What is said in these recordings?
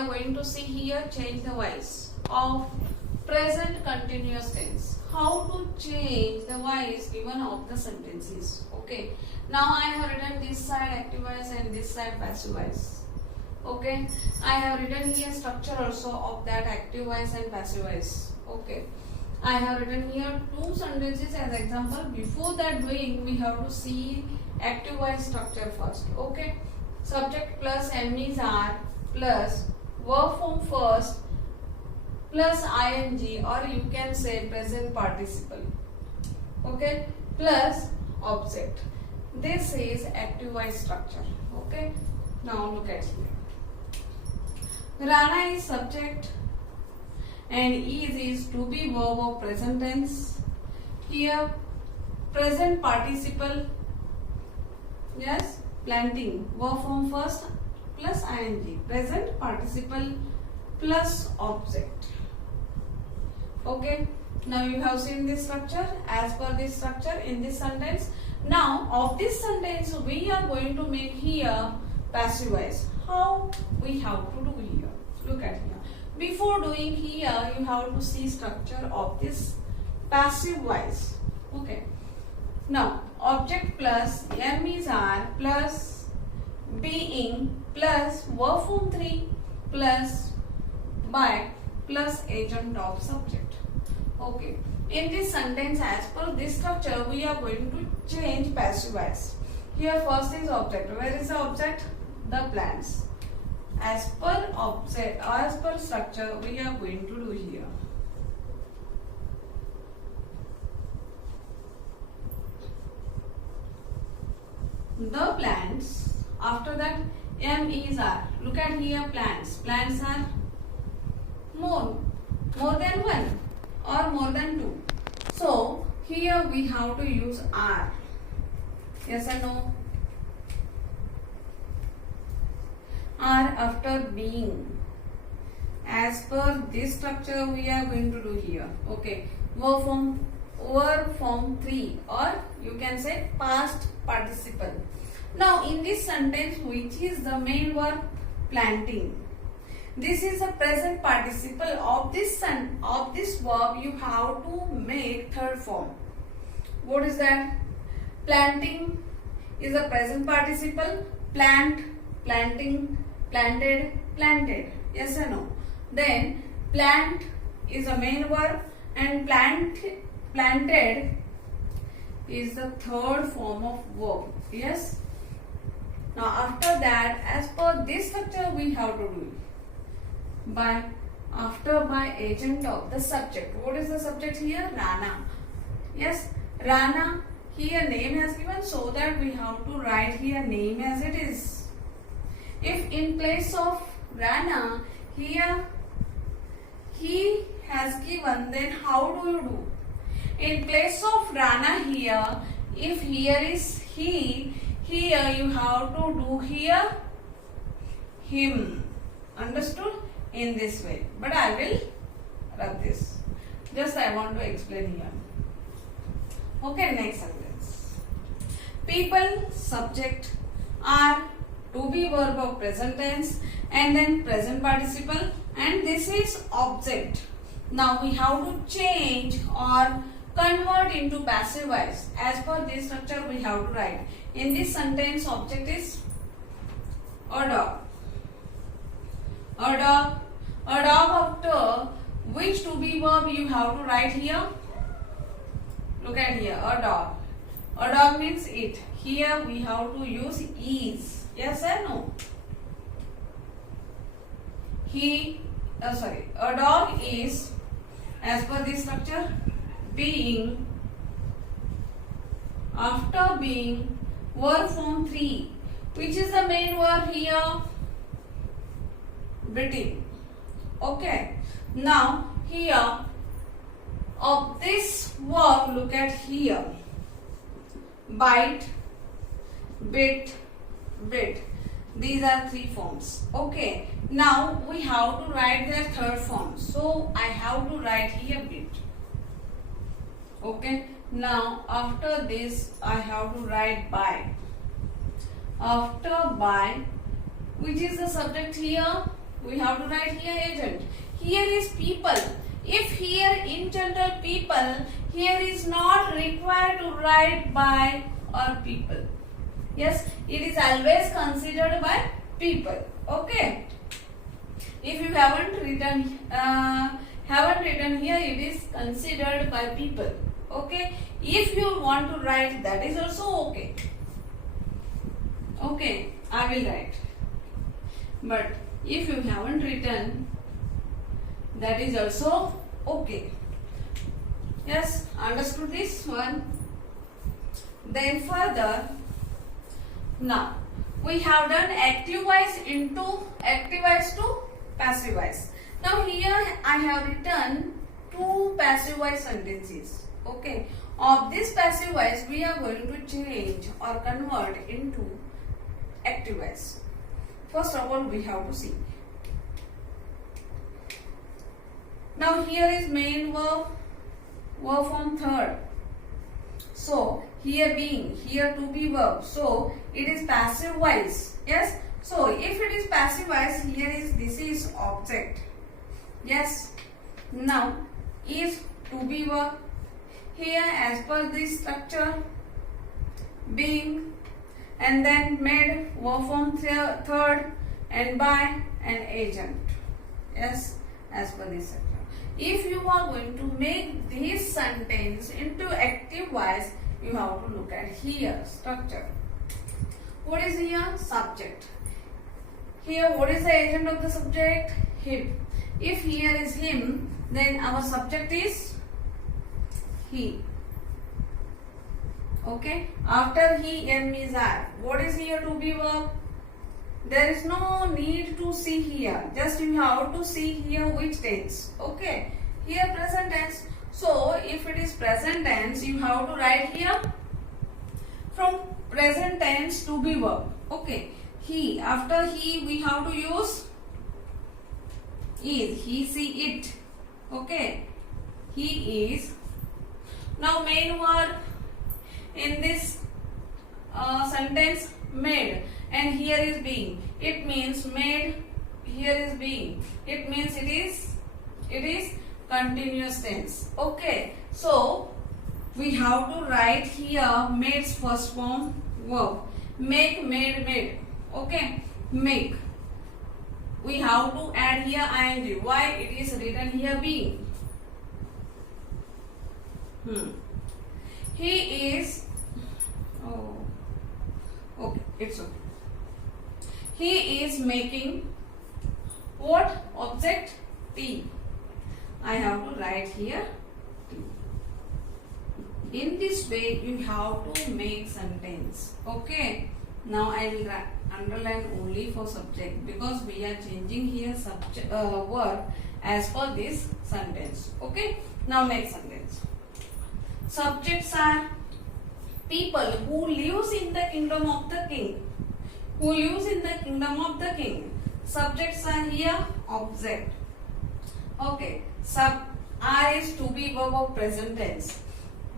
are going to see here change the voice of present continuous tense. How to change the voice given of the sentences. Okay. Now I have written this side active voice and this side passive voice. Okay. I have written here structure also of that active voice and passive voice. Okay. I have written here two sentences as example. Before that doing, we have to see active voice structure first. Okay. Subject plus am is are plus verb form first plus ing, or you can say present participle. Okay. Plus object. This is active voice structure. Okay. Now look at here. Rana is subject and is to be verb of present tense. Here present participle, yes, planting, verb form first plus ing, present participle plus object. Okay. Now you have seen this structure. As per this structure in this sentence, now of this sentence we are going to make here passive voice. How we have to do here? Look at here. Before doing here, you have to see structure of this passive voice. Okay. Now object plus am is are plus being plus verb form 3 plus by plus agent of subject. Okay. In this sentence, as per this structure, we are going to change passive voice. Here first is object. Where is the object? The plants. As per object, as per structure, we are going to do here. The plants. After that, am is are. Look at here, plants. Plants are more than one or more than two. So here we have to use are. Yes or no? Are after being. As per this structure, we are going to do here. Okay. Verb form 3, or you can say past participle. Now in this sentence, which is the main verb? Planting. This is a present participle of this verb. You have to make third form. What is that? Planting is a present participle. Plant, planting, planted, planted. Yes or no? Then plant is a main verb and planted is the third form of verb. Yes. Now after that, as per this structure, we have to do it by agent of the subject. What is the subject here? Rana. Yes, Rana. Here name has given, so that we have to write here name as it is. If in place of Rana here he has given, then how do you do? In place of Rana here, if here is he, here you have to do here him. Understood? In this way. But I will write this. Just I want to explain here. Okay, next sentence. People, subject, are to be verb of present tense and then present participle, and this is object. Now we have to change or convert into passive voice. As per this structure, we have to write. In this sentence, object is a dog. A dog. A dog after which to be verb you have to write here? Look at here, a dog. A dog means it. Here we have to use is. Yes or no? A dog is, as per this structure, being, after being, verb form 3. Which is the main verb here? Biting. Okay. Now here of this verb, look at here. Bite, bit, bit. These are three forms. Okay. Now we have to write their third form. So I have to write here bit. Okay. Now after this I have to write by. After by, which is the subject here? we have to write here agent. Here is people. If here in general people, here is not required to write by or people. Yes, it is always considered by people. Okay. If you haven't written here, it is considered by people. Okay. If you want to write, that is also okay. Okay, I will write. But if you haven't written, that is also okay. Yes, understood this one? Then further, now we have done active voice into active voice to passive voice. Now here I have written two passive voice sentences. Okay, of this passive voice we are going to change or convert into active voice. First of all, we have to see. Now here is main verb form third. So here being, here to be verb. So it is passive voice. Yes. So if it is passive voice, here is this is object. Yes. Now is to be verb. Here as per this structure, being, and then made verb form third, and by, and agent. Yes, as per this structure. If you are going to make this sentence into active voice, you have to look at here structure. What is here? Subject. Here what is the agent of the subject? Him. If here is him, then our subject is he. Okay. After he, M is I. What is here to be verb? There is no need to see here. Just you have to see here which tense. Okay. Here present tense. So if it is present tense, you have to write here from present tense to be verb. Okay. He. After he, we have to use is. He, see, it. Okay. He is. Now main verb in this sentence made, and here is being. It means made. Here is being. It means it is continuous tense. Okay. So we have to write here made's first form verb. Make, made, made. Okay. Make. We have to add here ing. Why? It is written here being. He is. Oh. Okay. It's okay. He is making what? Object tea. I have to write here tea. In this way, you have to make sentence. Okay. Now I will underline only for subject because we are changing here subject verb as per this sentence. Okay. Now next sentence. Subjects are people who lives in the kingdom of the king. Who lives in the kingdom of the king. Subjects are here object. Okay. Sub are is to be verb of present tense.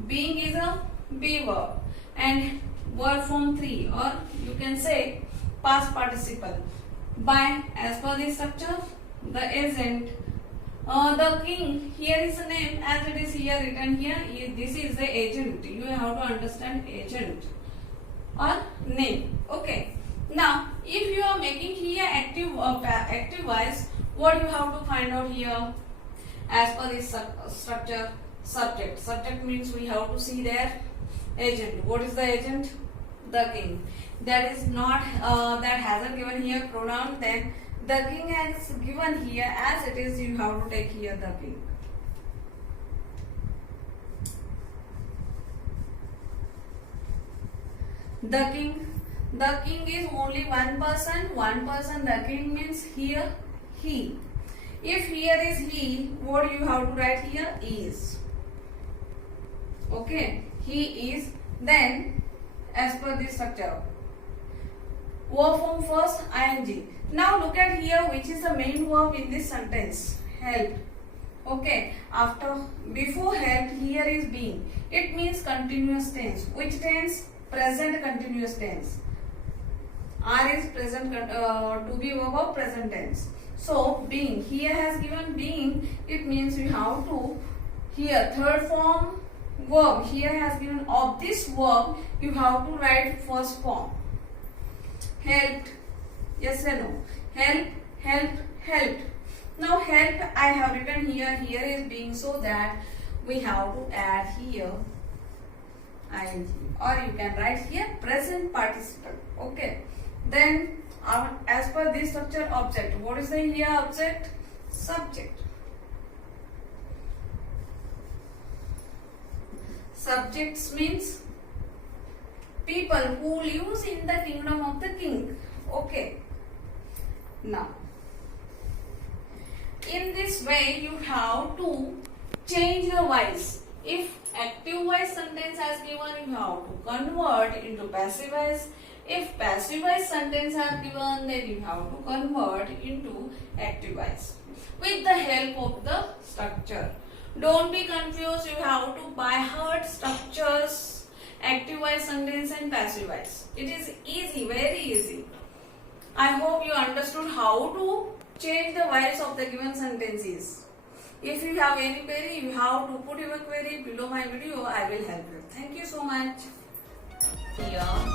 Being is a be verb. And verb form 3, or you can say past participle. By, as per this structure, the agent. The king, here is the name as it is here written here. This is the agent. You have to understand agent or name. Okay. Now, if you are making here active voice, what you have to find out here? As per this structure, subject. Subject means we have to see their agent. What is the agent? The king. That is not that hasn't given here pronoun. Then the king has given here as it is. You have to take here the king. The king. The king is only one person. One person. The king means here he. If here is he, what you have to write here is. Okay. He is. Then as per this structure, verb form first ing. Now look at here which is the main verb in this sentence. Help. Okay. Before help, here is being. It means continuous tense. Which tense? Present continuous tense. R is present to be verb of present tense. So being, here has given being, it means you have to, here third form verb, here has given of this verb, you have to write first form. Helped, yes or no? Help, helped, helped. Now help I have written here, here is being, so that we have to add here ing, or you can write here present participle. Okay. Then as per this structure, object. What is the here object? Subject. Subjects means people who lives in the kingdom of the king. Okay. Now, in this way, you have to change the voice. If active voice sentence has given, you have to convert into passive voice. If passive voice sentence are given, then you have to convert into active voice with the help of the structure. Don't be confused. You have to by heart structures, active voice sentence and passive voice. It is easy, very easy. I hope you understood how to change the voice of the given sentences. If you have any query, you have to put your query below my video. I will help you. Thank you so much. Here.